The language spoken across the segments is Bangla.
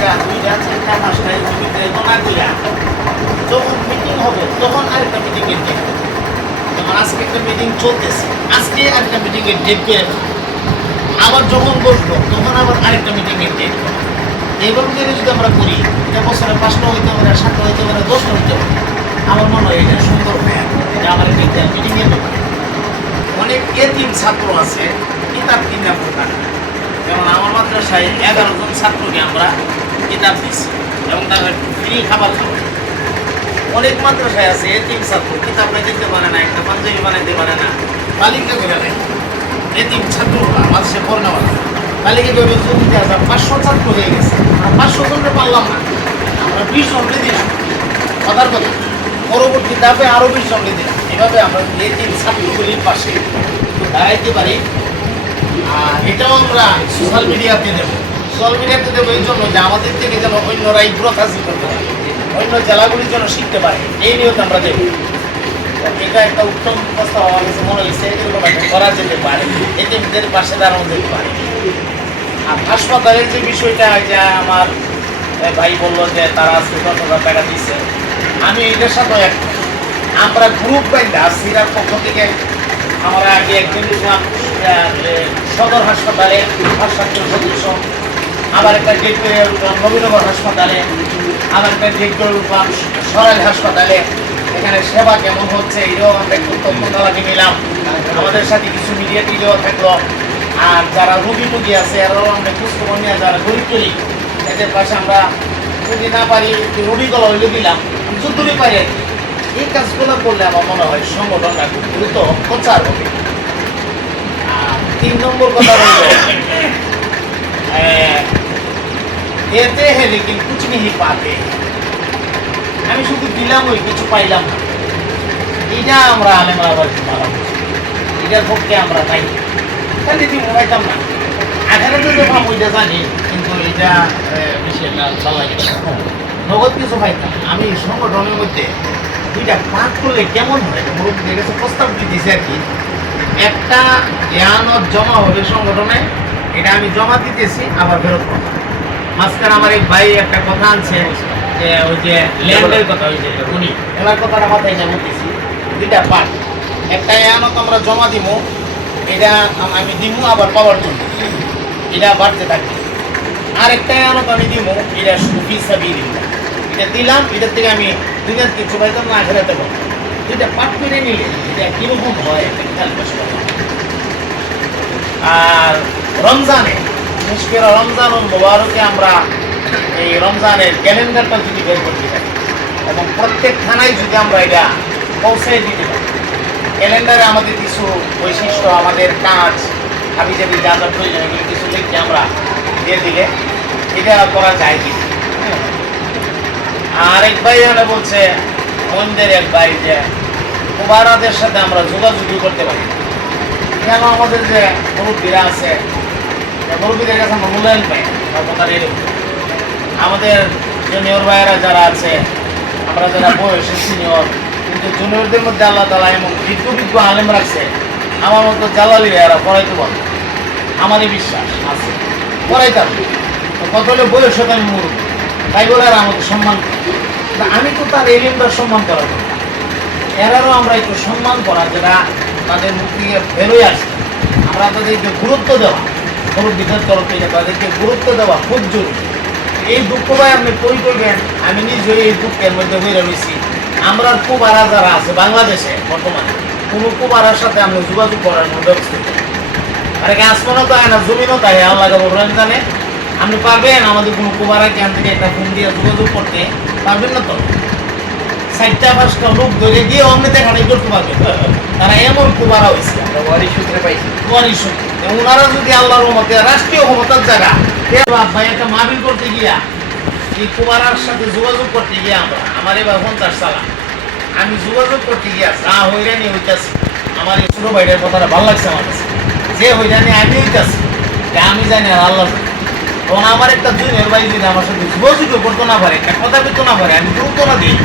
জায়গা 2টা 4টা 5টা জমিতে জমা দিয়া যখন মিটিং হবে তখন আরেকটা মিটিংয়ের ডেট হবে। যেমন আজকে একটা মিটিং চলতেছে, আজকে একটা মিটিংয়ের ডেট করে আবার যখন বসবো তখন আবার আরেকটা মিটিংয়ের ডেট হবে। এইভাবে যদি আমরা করি, এটা বছরে 5টা হইতে পারে, 7টা হইতে পারে, 10টা হইতে পারে। আমার মনে হয় এটা সুন্দর হয়। এটা আমার একটা মিটিংয়ের ব্যাপার। অনেক এতিম ছাত্র আছে, কিতাব কিনা প্রকার। যেমন আমার মাদ্রাসায় 11 জন ছাত্রকে আমরা কিতাব দিচ্ছি এবং তাদের ফ্রি খাবার খাবো। অনেক মাদ্রাসায় আছে এতিম ছাত্র, কিতাব দিতে পারে না, একটা পাঞ্জাবি বানাইতে পারে না, বালিকা করে নেয়। এতিম ছাত্ররা মাদ্রাসায় পড়ে নেওয়া বালিকা করে জমিতে আসা 500 ছাত্র হয়ে গেছে। আমরা 500 জনকে পারলাম না, আমরা 20 জনকে দিলাম। কথার কথা, পরবর্তী ধাপে আরও 20 জনকে দিলাম। এভাবে আমরা এতিম ছাত্রগুলির পাশে দাঁড়াইতে পারি। আর এটাও আমরা সোশ্যাল মিডিয়াতে দেবো। সোশ্যাল মিডিয়াতে দেবো এই জন্য যে আমাদের থেকে যেন অন্যরা ইব্রত হাসিল করতে পারে, অন্য জেলাগুলির যেন শিখতে পারে, এই নিয়তে আমরা দেবো। এটা একটা উত্তম প্রস্তাব আমার কাছে মনে হয়েছে। এরকম একটা করা যেতে পারে, এটিএমদের পাশে দাঁড়ানো যেতে পারে। আর হাসপাতালের যে বিষয়টা, যা আমার ভাই বললো যে তারা আজকে 10,000 টাকা দিচ্ছে, আমি এটার সাথে আমরা গ্রুপ বাইন্দা সিরার পক্ষ থেকে আমরা আগে একদিন দিলাম সদর হাসপাতালে 5-7 সদস্য, আবার একটা ডেট করে উঠলাম নবীনগর হাসপাতালে, আবার একটা ডেট করে উঠলাম সরাইল হাসপাতালে। এখানে সেবা কেমন হচ্ছে এটাও আমরা একটু তথ্যতলাকে নিলাম। আমাদের সাথে কিছু মিডিয়া টিডিও থাকলো। আর যারা রুগী আছে এরাও আমরা খোঁজখবর নিয়ে, যারা গরিব টরিব এদের পাশে আমরা যদি না পারি রুগীগুলো হইলে দিলাম, যতটুকু পারি আর কি। এই কাজগুলো করলে আমার মনে হয় সংগঠনটা খুব দ্রুত প্রচার হবে। আর 3 নম্বর কথা হলো এতে হে লেকিন কুছ নেই পাতে। আমি শুধু দিলাম, ওই কিছু পাইলাম না। এইটা আমরা আলেমরা আবার মারা করছি, এটার পক্ষে আমরা তাই খালি দিব পাইতাম না। আঠারোতে যখন ওইটা জানি, কিন্তু এটা বেশি একটা ভালো লাগে নগদ কিছু পাইতাম। আমি সংগঠনের মধ্যে 2টা পাঠ করলে কেমন হয় মুরব্বীদের কাছে প্রস্তাব দিতেছি আর কি। একটা জ্ঞানত জমা হবে সংগঠনে, এটা আমি জমা দিতেছি, আবার ফেরত করবো। মাঝখানে আমার এক ভাই একটা কথা আনছে যে ওই যে ল্যান্ডের কথা, ওই যে উনি এবার কথাটা মাথায় নিয়ে বলতেছি। 2টা পাঠ, একটা জ্ঞানত আমরা জমা দিব, এটা আমি দিব আবার পাওয়ার জন্য, এটা বাড়তে থাকবে। আর একটা জ্ঞানত আমি দিব, এটা শুধু ফিসাবিলিল্লাহ, এটা দিলাম, এটার থেকে আমি দুনিয়ার কিছু পাইতাম না, আখেরাতে পাবো। 2টা পাঠ করে নিলে এটা কিরকম হয় একটা খেয়াল করতে হবে। আর রমজানে, বিশেষ করে রমজান মোবারকে আমরা এই রমজানের ক্যালেন্ডারটা যদি বের করতে পারি এবং প্রত্যেক থানায় যদি আমরা এটা পৌঁছায় দিতে পারি, ক্যালেন্ডারে আমাদের কিছু বৈশিষ্ট্য, আমাদের কাজ, আমি যদি যা যা প্রয়োজন এগুলো কিছু লিখে আমরা দিয়ে দিলে এটা করা যায় কি। আর এক ভাই এখানে বলছে, মন্দের এক ভাই, যে কুমারাদের সাথে আমরা যোগাযোগই করতে পারি। কেন আমাদের যে মুরব্বীরা আছে, মুরব্বীদের কাছে আমরা মূল্যায়ন পাই না। আমাদের জুনিয়র ভাইয়েরা যারা আছে, আমরা যারা বয়সে সিনিয়র, কিন্তু জুনিয়রদের মধ্যে আল্লাহ তাআলা এমন বিজ্ঞ আলেম রাখছে, আমার মতো জালালি ভাইয়েরা পড়াইতে পারবে, আমারই বিশ্বাস আছে পড়াইতে পারবে। কত হলে বয়সে আমি মুরব্বী, তাই বলে আর আমাকে সম্মান করে। আমি তো তার এলিমটা সম্মান করার কথা, এরারও আমরা একটু সম্মান করা, যারা তাদের মুখ থেকে বেরোয় আসছে, আমরা তাদেরকে গুরুত্ব দেওয়া, মুরব্বীদের তরফ থেকে তাদেরকে গুরুত্ব দেওয়া খুব জরুরি। এই দুঃখ ভাই আপনি কই করবেন, আমি নিজে এই দুঃখের মধ্যে হয়ে রয়েছি। আমরা কুবারা যারা আছে বাংলাদেশে বর্তমানে, কোনো কুবারার সাথে আমরা যোগাযোগ করার কোনো ব্যবস্থা নেই। আর আসমানও তো হয় না, জমিনও তাই, আল্লাহ বলবেন জানে। আপনি পারবেন আমাদের কোনো কুবারা ক্যান থেকে একটা ফোন দিয়ে যোগাযোগ করতে পারবেন না তো? 4টা-5টা লোক ধরে গিয়ে অন্য দেখাটাই করতে পারবে। তারা এমন কুবারা হয়েছে, আমরা ওয়ারিশ সূত্রে পাইছি, ওয়ারিশ সূত্রে। ওনারা যদি আল্লাহর রহমতে রাষ্ট্রীয় ক্ষমতার জায়গা ভাই একটা মাহফিল করতে গিয়া, এই কুমারার সাথে যোগাযোগ করতে গিয়া, আমার এবার 50 সালা আমি যোগাযোগ করতে গিয়া যা হইরানি হইতেছি, আমার এই ছোটো ভাইটার কথাটা ভালো লাগছে আমার কাছে, যে হইরানি আমি হইতেছি আমি জানি আর আল্লাহ। তখন আমার একটা জুনিয়র ভাই যদি আমার সাথে যোগাযোগ করতে না পারে, একটা কথা বলতে না পারে, আমি গুরুত্ব না দিই,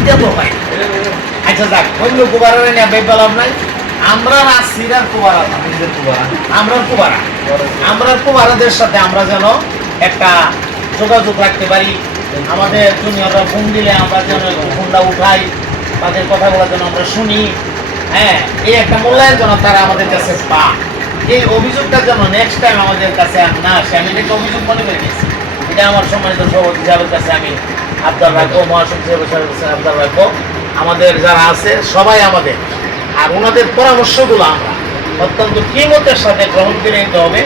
এটা তো হয়। আচ্ছা যাক, অন্য কুমারের নিয়ে বেলাম নাই, আমরা সিরার কুমারা না, আমরা কুমারা, আমরা কুমারাদের সাথে আমরা যেন একটা যোগাযোগ রাখতে পারি। আমাদের জুনিয়ররা ফোন দিলে আমরা যেন একটু ফোনটা উঠাই, তাদের কথাগুলো যেন আমরা শুনি। হ্যাঁ, এই একটা মূল্যায়ন যেন তারা আমাদের কাছে পা, এই অভিযোগটা যেন নেক্সট টাইম আমাদের কাছে আর না আসে। আমি এটাকে অভিযোগ মনে করে নিয়েছি। এটা আমার সম্মানিত সভাপতি সাহেবের কাছে আমি আবদার রাখবো, মহাসচিব সাহেবের কাছে আবদার রাখবো। আমাদের যারা আছে সবাই আমাদের, আর ওনাদের পরামর্শগুলো আমরা অত্যন্ত কিমতের সাথে গ্রহণ করে নিতে হবে।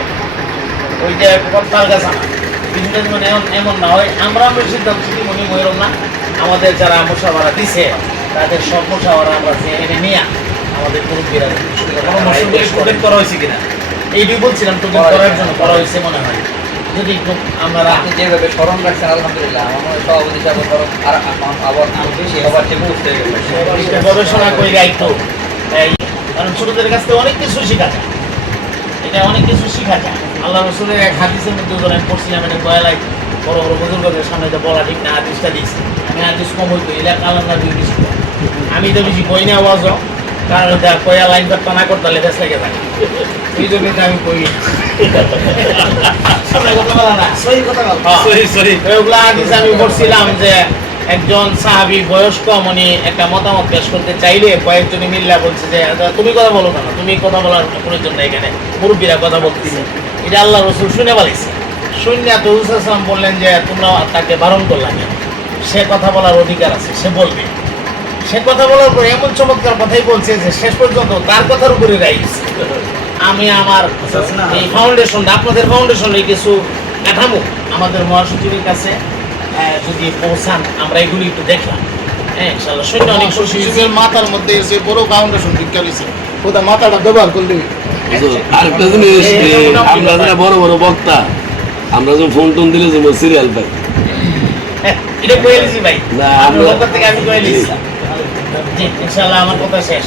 ওই যে তার কাছে বিভিন্ন জীবনে এমন না হয় আমরা সিদ্ধান্ত মনে হইলাম না, আমাদের যারা মশাওয়ারা দিছে তাদের সব মশাওয়ারা আমরা এনে নিয়ে আমাদের মুরব্বীরা প্রোটেক্ট করা হয়েছে কিনা এইটুকু বলছিলাম, তো করার জন্য করা হয়েছে মনে হয়। যদি একটু আমরা আপনি যেভাবে স্মরণ রাখছেন আলহামদুলিল্লাহ, আমার মনে হয় সভাপতি সাহেব ধরুন আর আবার সবার চেয়ে বুঝতে গেছে গবেষণা করে দায়িত্ব, কারণ ছোটদের কাছ থেকে অনেক কিছু শেখা যায়। এটা অনেক কিছু শেখা যায়। আল্লাহ রসুলের এক হাদিসের মধ্যে আমি পড়ছিলাম, এটা বয়ালাই বড় বড় বুজুর্গদের সামনে এটা বলা ঠিক না, হাদিসটা দিয়েছি আমি। হাদিস কম হইতো এলাকা আল্লাহ দিয়ে বেশি, আমি তো বেশি কই না আওয়াজও, কারণ কয়া লাইন করতে না করতে লেখা লেগে থাকে, এই জন্য আমি কই ওগুলা হাদিস আমি পড়ছিলাম যে একজন সাহাবী বয়স্ক উনি একটা মতামত পেশ করতে চাইলে কয়েকজনে মিল্লা বলছে যে তুমি কথা বলো কেন, তুমি কথা বলার প্রয়োজন নেই, এখানে মুরব্বীরা কথা বলতেছে। এটা আল্লাহ রসুল শুনে বলেছে। শুনে তো রসুলাম বললেন যে তোমরা তাকে বারণ করলাম, সে কথা বলার অধিকার আছে, সে বলবে। সে কথা বলার পর এমন চমৎকার কথাই বলছে যে শেষ পর্যন্ত তার কথার উপরে রাইস। আমি আমার এই ফাউন্ডেশনটা, আপনাদের ফাউন্ডেশনের কিছু কাঠামো আমাদের মহাসচিবের কাছে যদি পৌঁছান, আমরা এগুলি একটু দেখলাম। হ্যাঁ, ইনশাআল্লাহ সৈন্য অনেক খুশি। মাথার মধ্যে এসে বড় ফাউন্ডেশন বিজ্ঞান হয়েছে, ওটা মাথাটা ব্যবহার করলে আরেকটা জিনিস, আমরা যারা বড় বড় বক্তা, আমরা যখন ফোন টোন দিলে যেমন সিরিয়াল পাই, এটা কয়ে দিছি ভাই, না, আপনার পক্ষ থেকে আমি কয়ে দিচ্ছি। জি, ইনশাআল্লাহ আমার কথা শেষ।